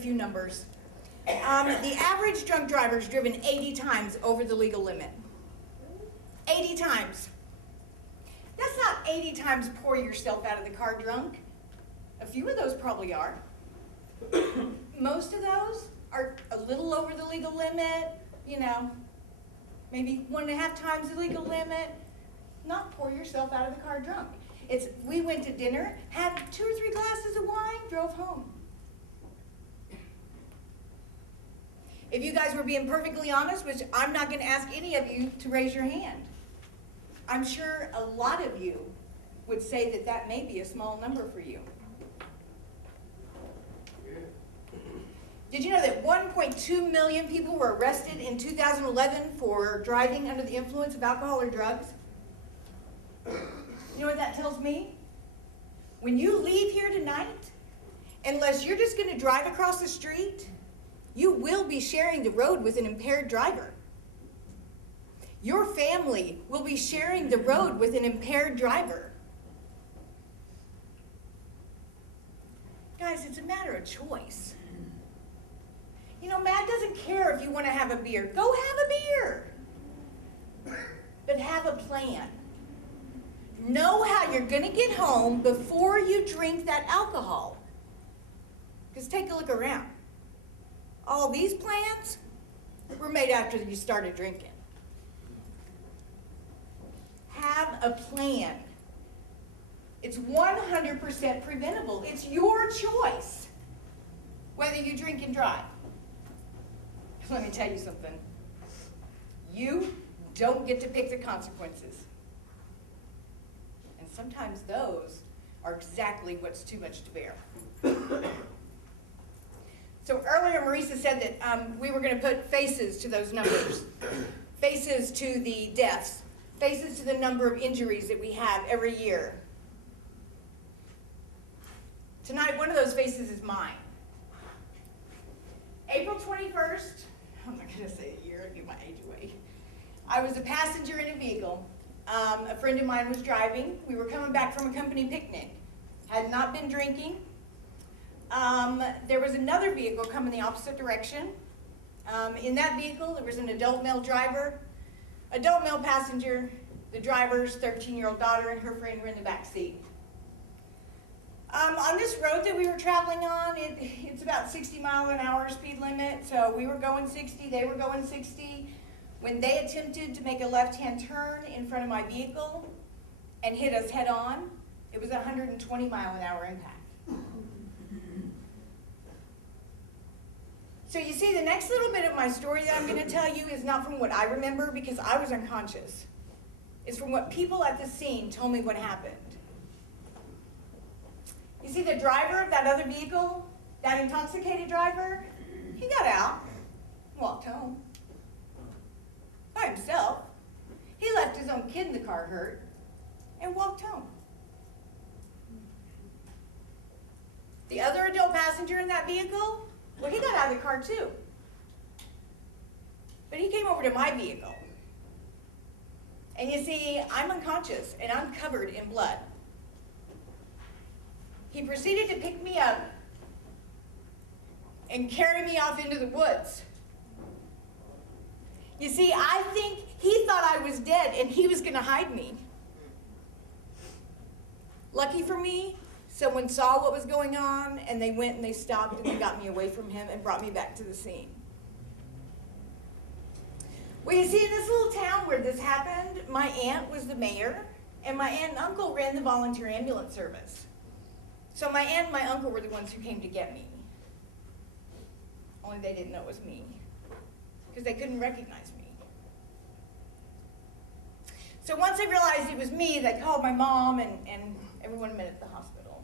few numbers. The average drunk driver is driven 80 times over the legal limit. 80 times. That's not 80 times pour yourself out of the car drunk. A few of those probably are. Most of those are a little over the legal limit, maybe 1.5 times the legal limit. Not pour yourself out of the car drunk. It's we went to dinner, had 2 or 3 glasses of wine, drove home. If you guys were being perfectly honest, which I'm not going to ask any of you to raise your hand, I'm sure a lot of you would say that that may be a small number for you. Did you know that 1.2 million people were arrested in 2011 for driving under the influence of alcohol or drugs? You know what that tells me? When you leave here tonight, unless you're just going to drive across the street, you will be sharing the road with an impaired driver. Your family will be sharing the road with an impaired driver. Guys, it's a matter of choice. M.A.D. doesn't care if you want to have a beer. Go have a beer. But have a plan. Know how you're going to get home before you drink that alcohol. Because take a look around. All these plans were made after you started drinking. Have a plan. It's 100% preventable. It's your choice whether you drink and drive. Let me tell you something. You don't get to pick the consequences. And sometimes those are exactly what's too much to bear. So earlier Marisa said that we were going to put faces to those numbers. Faces to the deaths. Faces to the number of injuries that we have every year. Tonight, one of those faces is mine. April 21st, I'm not going to say a year, I'd give my age away. I was a passenger in a vehicle. A friend of mine was driving. We were coming back from a company picnic. Had not been drinking. There was another vehicle coming the opposite direction. In that vehicle, there was an adult male driver, adult male passenger, the driver's 13-year-old daughter and her friend were in the back seat. On this road that we were traveling on, it's about 60-mile-an-hour speed limit, so we were going 60, they were going 60. When they attempted to make a left-hand turn in front of my vehicle and hit us head-on, it was a 120-mile-an-hour impact. So you see, the next little bit of my story that I'm going to tell you is not from what I remember because I was unconscious. It's from what people at the scene told me what happened. You see, the driver of that other vehicle, that intoxicated driver, he got out and walked home. By himself. He left his own kid in the car hurt and walked home. The other adult passenger in that vehicle, well, he got out of the car too. But he came over to my vehicle. And you see, I'm unconscious and I'm covered in blood. He proceeded to pick me up and carry me off into the woods. You see, I think he thought I was dead and he was going to hide me. Lucky for me, someone saw what was going on and they went and they stopped and they got me away from him and brought me back to the scene. Well, you see, in this little town where this happened, my aunt was the mayor and my aunt and uncle ran the volunteer ambulance service. So my aunt and my uncle were the ones who came to get me. Only they didn't know it was me because they couldn't recognize me. So once they realized it was me, they called my mom and everyone met at the hospital.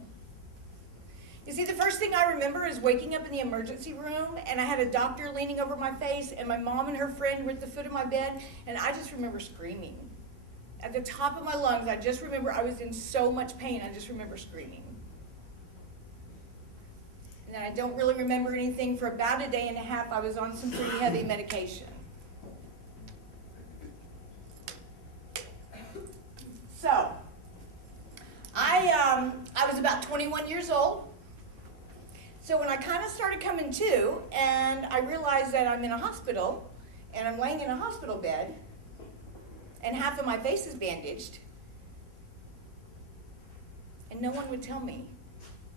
You see, the first thing I remember is waking up in the emergency room and I had a doctor leaning over my face and my mom and her friend were at the foot of my bed and I just remember screaming. At the top of my lungs, I just remember I was in so much pain, I just remember screaming. And then I don't really remember anything for about a day and a half. I was on some pretty heavy medication. So, I was about 21 years old. So when I kind of started coming to, and I realized that I'm in a hospital, and I'm laying in a hospital bed, and half of my face is bandaged, and no one would tell me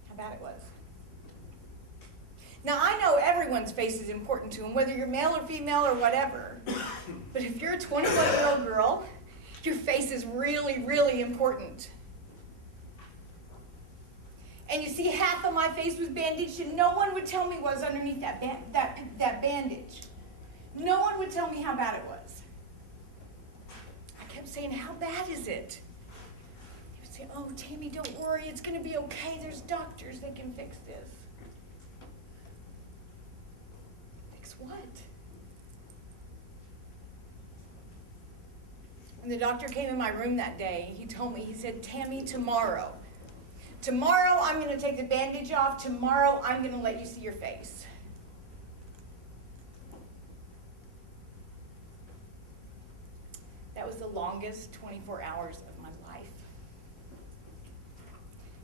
how bad it was. Now, I know everyone's face is important to them, whether you're male or female or whatever. But if you're a 21-year-old girl, your face is really, really important. And you see, half of my face was bandaged, and no one would tell me what was underneath that bandage. No one would tell me how bad it was. I kept saying, how bad is it? He would say, oh, Tammy, don't worry, it's going to be okay. There's doctors that can fix this. What? When the doctor came in my room that day, he told me, he said, Tammy, tomorrow I'm going to take the bandage off. Tomorrow I'm going to let you see your face. That was the longest 24 hours of my life.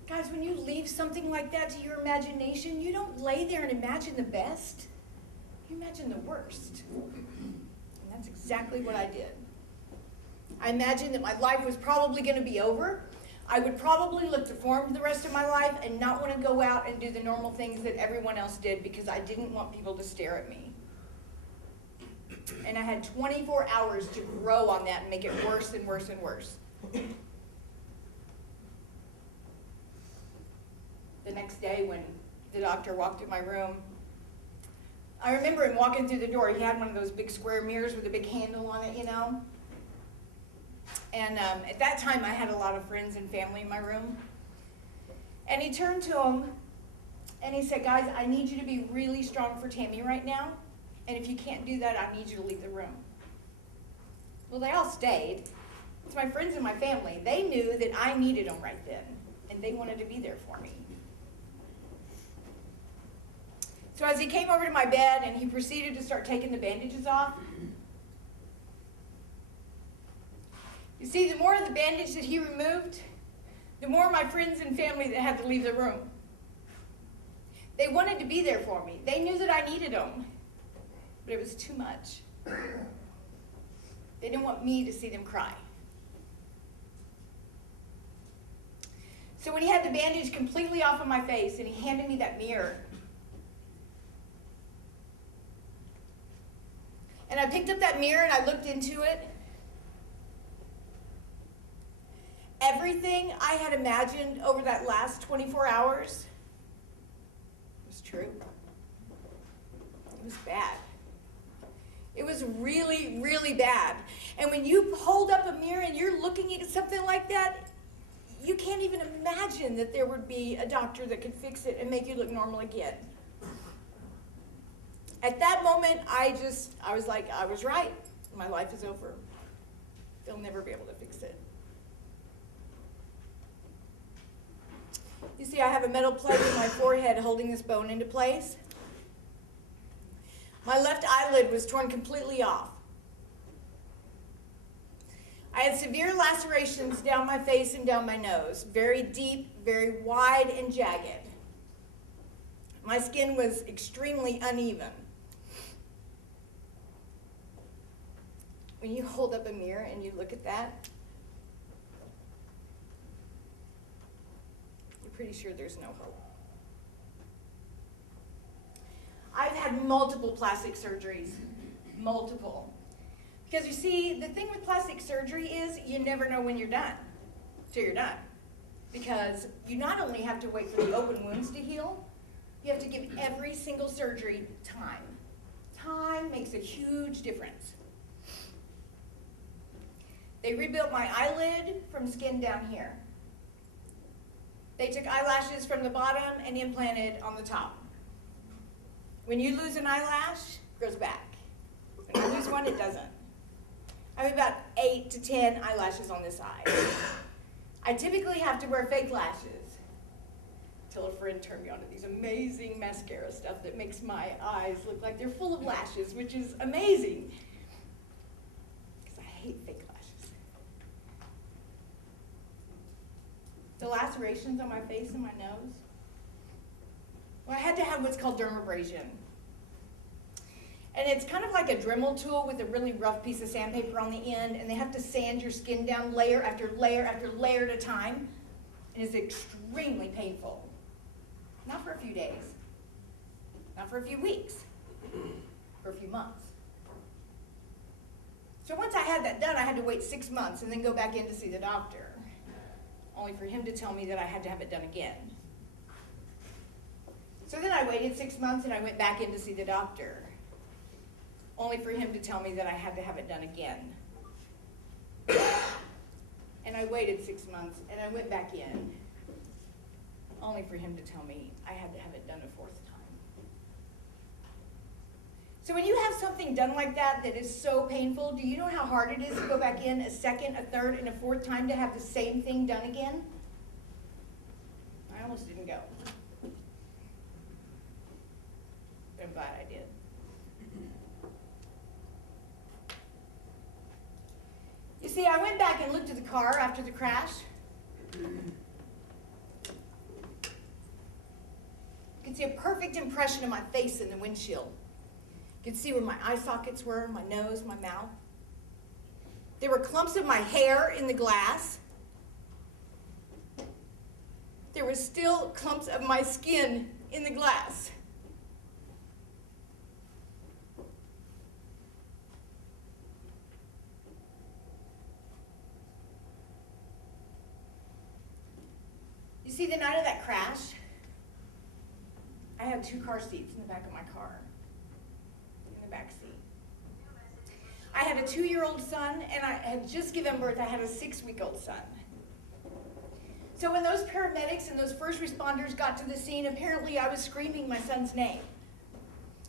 Guys, when you leave something like that to your imagination, you don't lay there and imagine the best. You imagine the worst. And that's exactly what I did. I imagined that my life was probably going to be over. I would probably look deformed the rest of my life and not want to go out and do the normal things that everyone else did because I didn't want people to stare at me. And I had 24 hours to grow on that and make it worse and worse and worse. The next day when the doctor walked in my room, I remember him walking through the door. He had one of those big square mirrors with a big handle on it, you know. And at that time, I had a lot of friends and family in my room. And he turned to them, and he said, guys, I need you to be really strong for Tammy right now. And if you can't do that, I need you to leave the room. Well, they all stayed. It's my friends and my family. They knew that I needed them right then, and they wanted to be there for me. So as he came over to my bed and he proceeded to start taking the bandages off, you see, the more of the bandage that he removed, the more my friends and family that had to leave the room. They wanted to be there for me. They knew that I needed them, but it was too much. They didn't want me to see them cry. So when he had the bandage completely off of my face and he handed me that mirror, and I picked up that mirror and I looked into it. Everything I had imagined over that last 24 hours was true. It was bad. It was really, really bad. And when you hold up a mirror and you're looking at something like that, you can't even imagine that there would be a doctor that could fix it and make you look normal again. At that moment, I was like, I was right. My life is over. They'll never be able to fix it. You see, I have a metal plate in my forehead holding this bone into place. My left eyelid was torn completely off. I had severe lacerations down my face and down my nose, very deep, very wide, and jagged. My skin was extremely uneven. When you hold up a mirror and you look at that, you're pretty sure there's no hope. I've had multiple plastic surgeries, multiple. Because you see, the thing with plastic surgery is you never know when you're done, till you're done. Because you not only have to wait for the open wounds to heal, you have to give every single surgery time. Time makes a huge difference. They rebuilt my eyelid from skin down here. They took eyelashes from the bottom and implanted on the top. When you lose an eyelash, it grows back. When you lose one, it doesn't. I have about 8 to 10 eyelashes on this eye. I typically have to wear fake lashes until a friend turned me on to these amazing mascara stuff that makes my eyes look like they're full of lashes, which is amazing. Because I hate fake lashes. The lacerations on my face and my nose, Well, I had to have what's called dermabrasion. And it's kind of like a Dremel tool with a really rough piece of sandpaper on the end, and they have to sand your skin down layer after layer after layer at a time. And it's extremely painful. Not for a few days, not for a few weeks, for a few months. So once I had that done, I had to wait 6 months and then go back in to see the doctor, only for him to tell me that I had to have it done again. So then I waited 6 months and I went back in to see the doctor, only for him to tell me that I had to have it done again. And I waited 6 months and I went back in, only for him to tell me I had to have it done a 4th time. So when you have something done like that that is so painful, do you know how hard it is to go back in a 2nd, a 3rd, and a 4th time to have the same thing done again? I almost didn't go. But I'm glad I did. You see, I went back and looked at the car after the crash. You can see a perfect impression of my face in the windshield. You could see where my eye sockets were, my nose, my mouth. There were clumps of my hair in the glass. There were still clumps of my skin in the glass. You see, the night of that crash, I had 2 car seats in the back of my car. Back seat. I had a 2-year-old son, and I had just given birth. I had a 6-week-old son. So when those paramedics and those first responders got to the scene, apparently I was screaming my son's name.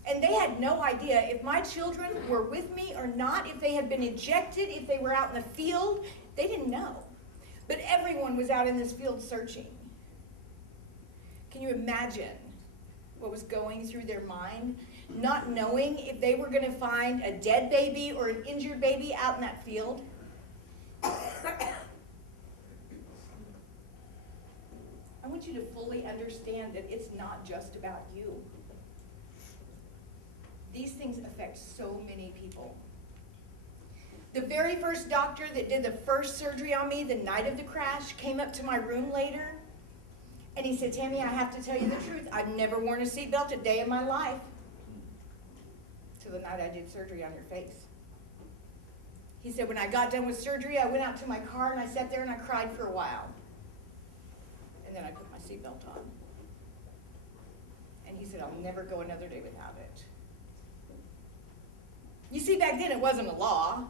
And they had no idea if my children were with me or not, if they had been ejected, if they were out in the field. They didn't know. But everyone was out in this field searching. Can you imagine what was going through their mind? Not knowing if they were going to find a dead baby or an injured baby out in that field. I want you to fully understand that it's not just about you. These things affect so many people. The very first doctor that did the first surgery on me the night of the crash came up to my room later, and he said, "Tammy, I have to tell you the truth. I've never worn a seatbelt a day in my life." The night I did surgery on your face. He said, when I got done with surgery, I went out to my car and I sat there and I cried for a while. And then I put my seatbelt on. And he said, I'll never go another day without it. You see, back then it wasn't a law.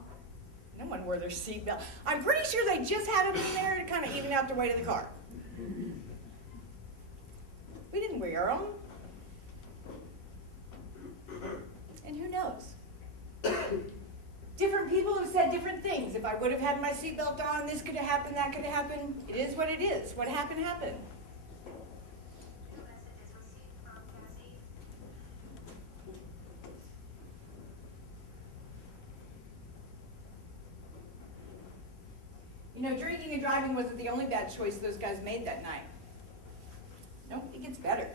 No one wore their seatbelt. I'm pretty sure they just had them in there to kind of even out the weight of the car. We didn't wear them. And who knows? Different people have said different things. If I would have had my seatbelt on, this could have happened, that could have happened. It is what it is. What happened, happened. You know, drinking and driving wasn't the only bad choice those guys made that night. No, it gets better.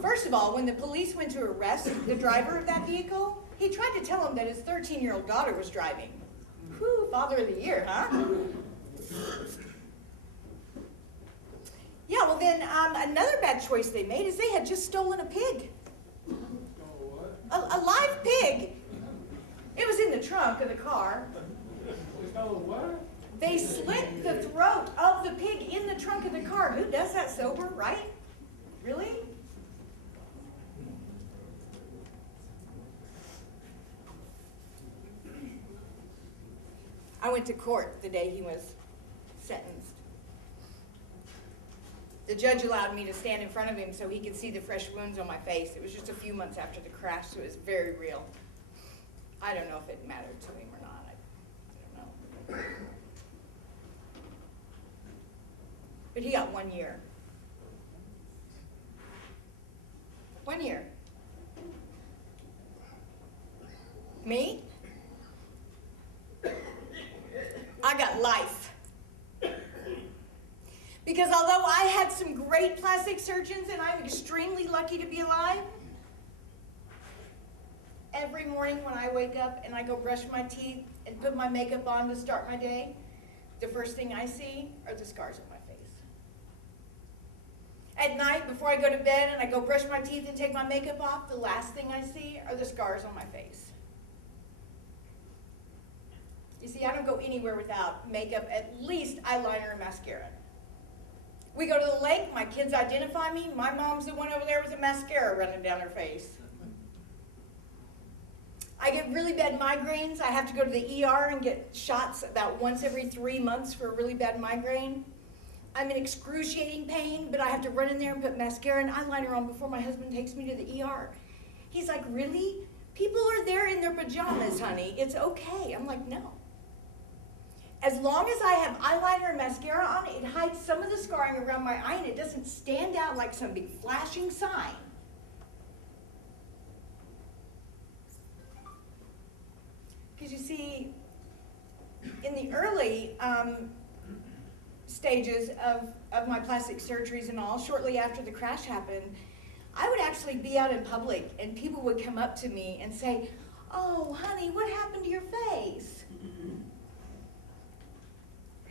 First of all, when the police went to arrest the driver of that vehicle, he tried to tell him that his 13-year-old daughter was driving. Whew, father of the year, huh? Yeah, well then, another bad choice they made is they had just stolen a pig. A live pig. It was in the trunk of the car. They slit the throat of the pig in the trunk of the car. Who does that sober, right? Really? I went to court the day he was sentenced. The judge allowed me to stand in front of him so he could see the fresh wounds on my face. It was just a few months after the crash, so it was very real. I don't know if it mattered to him or not. I don't know. But he got 1 year. 1 year. Me? I got life. Because although I had some great plastic surgeons and I'm extremely lucky to be alive, every morning when I wake up and I go brush my teeth and put my makeup on to start my day, the first thing I see are the scars on my face. At night, before I go to bed and I go brush my teeth and take my makeup off, the last thing I see are the scars on my face. You see, I don't go anywhere without makeup, at least eyeliner and mascara. We go to the lake, my kids identify me, my mom's the one over there with a mascara running down her face. I get really bad migraines. I have to go to the ER and get shots about once every 3 months for a really bad migraine. I'm in excruciating pain, but I have to run in there and put mascara and eyeliner on before my husband takes me to the ER. He's like, really? People are there in their pajamas, honey. It's okay. I'm like, no. As long as I have eyeliner and mascara on, it hides some of the scarring around my eye and it doesn't stand out like some big flashing sign. Because you see, in the early stages of my plastic surgeries and all, shortly after the crash happened, I would actually be out in public and people would come up to me and say, "Oh, honey, what happened to your face?"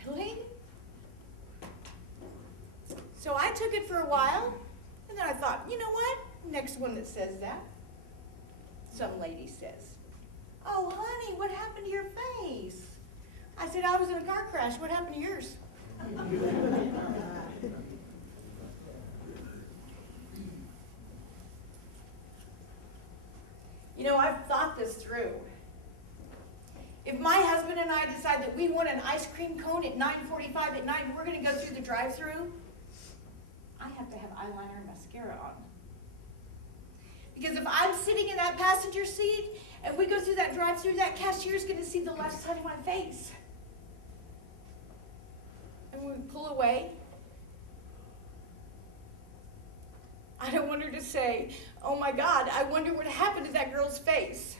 Really? So I took it for a while, and then I thought, you know what? Next one that says that, some lady says, "Oh, honey, what happened to your face?" I said, "I was in a car crash. What happened to yours?" You know, I've thought this through. If my husband and I decide that we want an ice cream cone at 9:45 at night and we're going to go through the drive-thru, I have to have eyeliner and mascara on. Because if I'm sitting in that passenger seat and we go through that drive-thru, that cashier's going to see the left side of my face. And when we pull away, I don't want her to say, "Oh my God, I wonder what happened to that girl's face."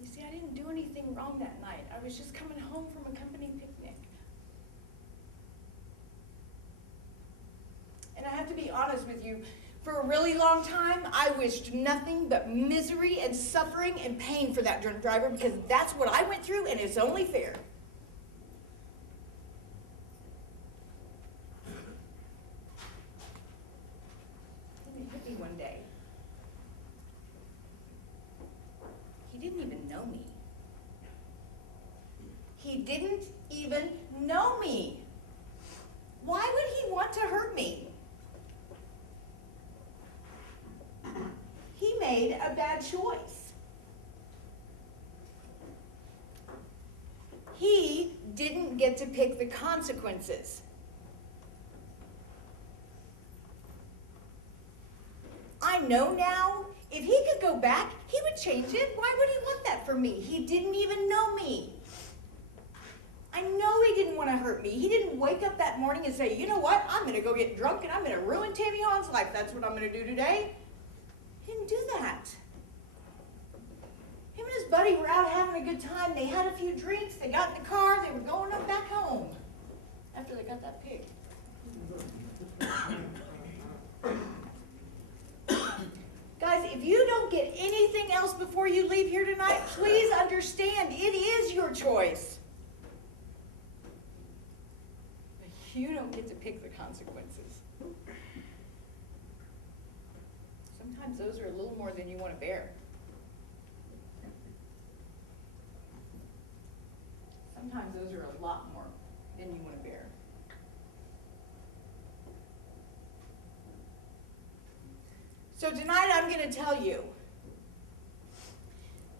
You see, I didn't do anything wrong that night. I was just coming home from a company picnic. And I have to be honest with you, for a really long time, I wished nothing but misery and suffering and pain for that drunk driver because that's what I went through and it's only fair. Then it hit me one day. He didn't even know me. He didn't even know me. Why would he want to hurt me? He made a bad choice. He didn't get to pick the consequences. I know now, if he could go back, he would change it. Why would he want that for me? He didn't even know me. I know he didn't want to hurt me. He didn't wake up that morning and say, "You know what, I'm going to go get drunk and I'm going to ruin Tammy Hahn's life. That's what I'm going to do today." He didn't do that. Him and his buddy were out having a good time. They had a few drinks. They got in the car. They were going up back home after they got that pig. Guys, if you don't get anything else before you leave here tonight, please understand it is your choice. But you don't get to pick the consequences. Sometimes those are a little more than you want to bear. Sometimes those are a lot more than you want to bear. So tonight I'm going to tell you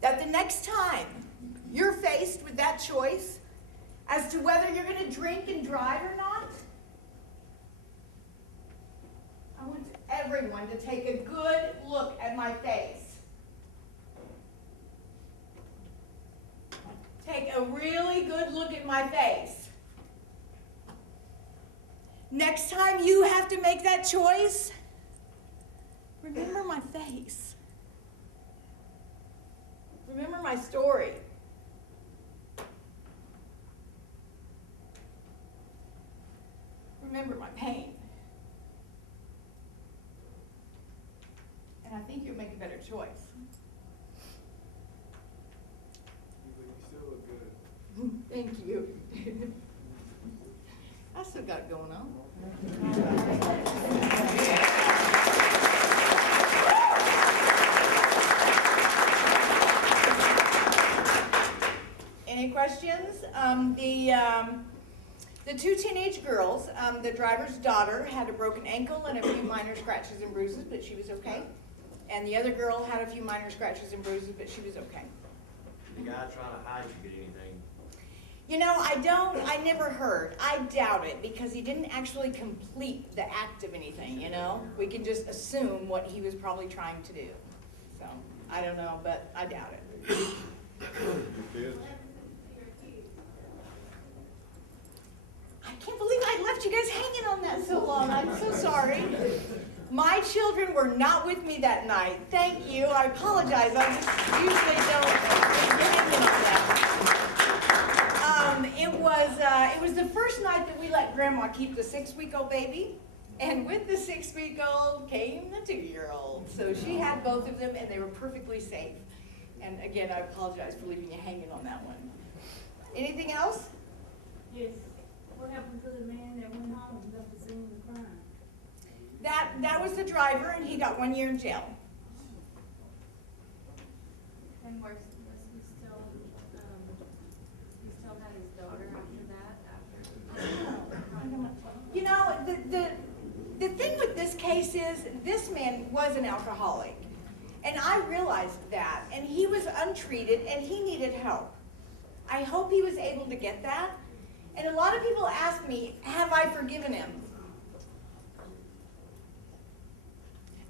that the next time you're faced with that choice as to whether you're going to drink and drive or not, I want everyone to take a good look at my face. Take a really good look at my face. Next time you have to make that choice, remember my face. Remember my story. Remember my pain. And I think you'll make a better choice. You still look good. Thank you. I still got it going on. Any questions? The two teenage girls, the driver's daughter had a broken ankle and a few minor scratches and bruises, but she was okay. And the other girl had a few minor scratches and bruises, but she was okay. Did the guy try to hide you get anything? You know, I never heard. I doubt it, because he didn't actually complete the act of anything, you know? We can just assume what he was probably trying to do. So, I don't know, but I doubt it. I can't believe I left you guys hanging on that so long. I'm so sorry. My children were not with me that night. Thank you. I apologize. I just usually don't hang on that. It was the first night that we let Grandma keep the 6-week-old baby. And with the 6-week-old came the 2-year-old. So she had both of them, and they were perfectly safe. And again, I apologize for leaving you hanging on that one. Anything else? Yes. What happened to the man that went home and left the scene of the crime? That was the driver, and he got 1 year in jail. And was he still, he still had his daughter after that? You know, the thing with this case is, this man was an alcoholic. And I realized that, and he was untreated, and he needed help. I hope he was able to get that. And a lot of people ask me, have I forgiven him?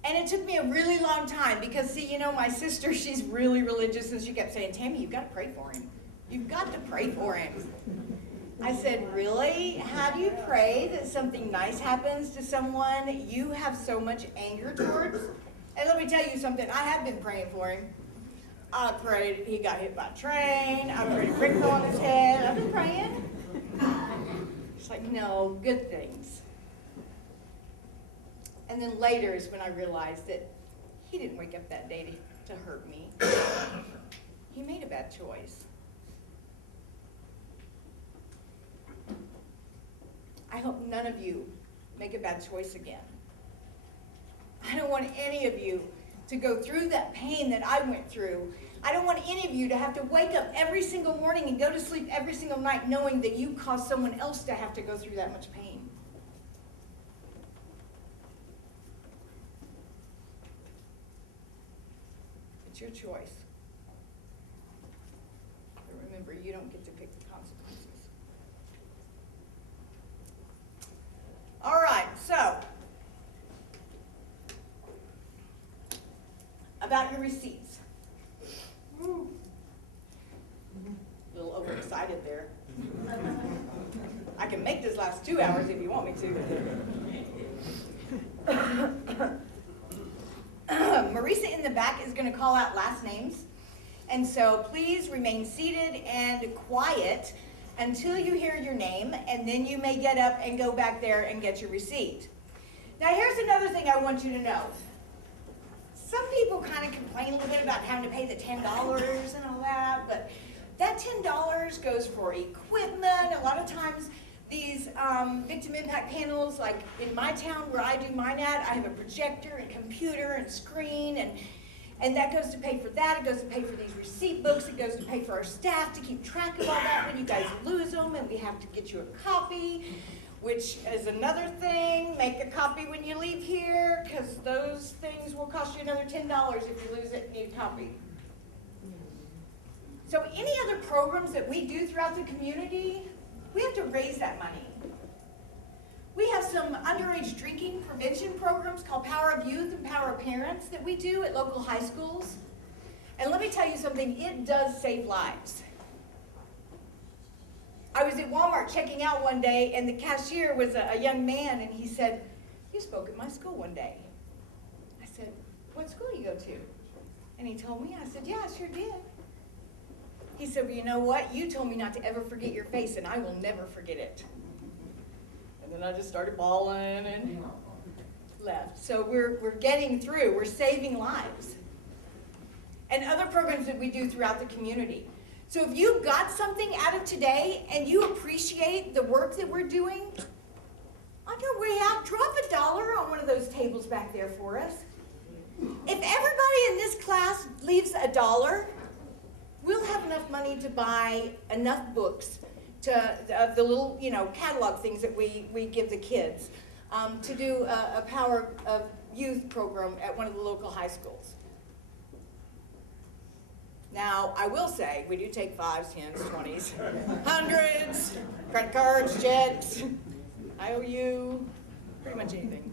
And it took me a really long time, because see, you know, my sister, she's really religious, and she kept saying, Tammy, you've got to pray for him. You've got to pray for him. I said, really? How do you pray that something nice happens to someone you have so much anger towards? And let me tell you something, I have been praying for him. I prayed he got hit by a train. I prayed a brick fell on his head. I've been praying. It's like, no, good things. And then later is when I realized that he didn't wake up that day to hurt me. He made a bad choice. I hope none of you make a bad choice again. I don't want any of you to go through that pain that I went through. I don't want any of you to have to wake up every single morning and go to sleep every single night knowing that you caused someone else to have to go through that much pain. It's your choice. But remember, you don't get to pick the consequences. All right, so about your receipts. A little overexcited there. I can make this last 2 hours if you want me to. Marisa in the back is going to call out last names. And so please remain seated and quiet until you hear your name, and then you may get up and go back there and get your receipt. Now here's another thing I want you to know. Some people kind of complain a little bit about having to pay the $10 and all that, but that $10 goes for equipment. A lot of times these victim impact panels, like in my town where I do mine at, I have a projector and computer and screen, and that goes to pay for that. It goes to pay for these receipt books. It goes to pay for our staff to keep track of all that when you guys lose them, and we have to get you a copy, which is another thing. Make a copy when you leave here, because those things will cost you another $10 if you lose it and need a copy. So any other programs that we do throughout the community, we have to raise that money. We have some underage drinking prevention programs called Power of Youth and Power of Parents that we do at local high schools. And let me tell you something, it does save lives. I was at Walmart checking out one day, and the cashier was a young man, and he said, "You spoke at my school one day." I said, "What school do you go to?" And he told me. I said, "Yeah, I sure did." He said, well, you know what? You told me not to ever forget your face, and I will never forget it. And then I just started bawling and left. So we're getting through. We're saving lives. And other programs that we do throughout the community. So if you got something out of today and you appreciate the work that we're doing, on your way out, drop $1 on one of those tables back there for us. If everybody in this class leaves $1, we'll have enough money to buy enough books of the little, catalog things that we give the kids, to do a Power of Youth program at one of the local high schools. Now, I will say, we do take 5s, 10s, 20s, 100s, credit cards, checks, IOU, pretty much anything.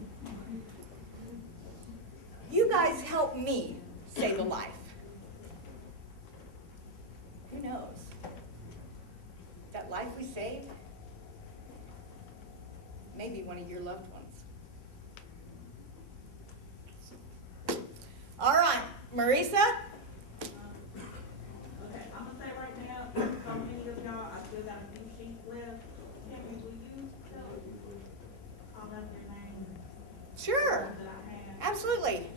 You guys help me save a life. Who knows? That life we saved may be one of your loved ones. All right, Marisa? Okay, I'm gonna say right now, so many of y'all, I still got a few sheets left. Tammy, will you tell us, call up your name? Sure, That I have. absolutely.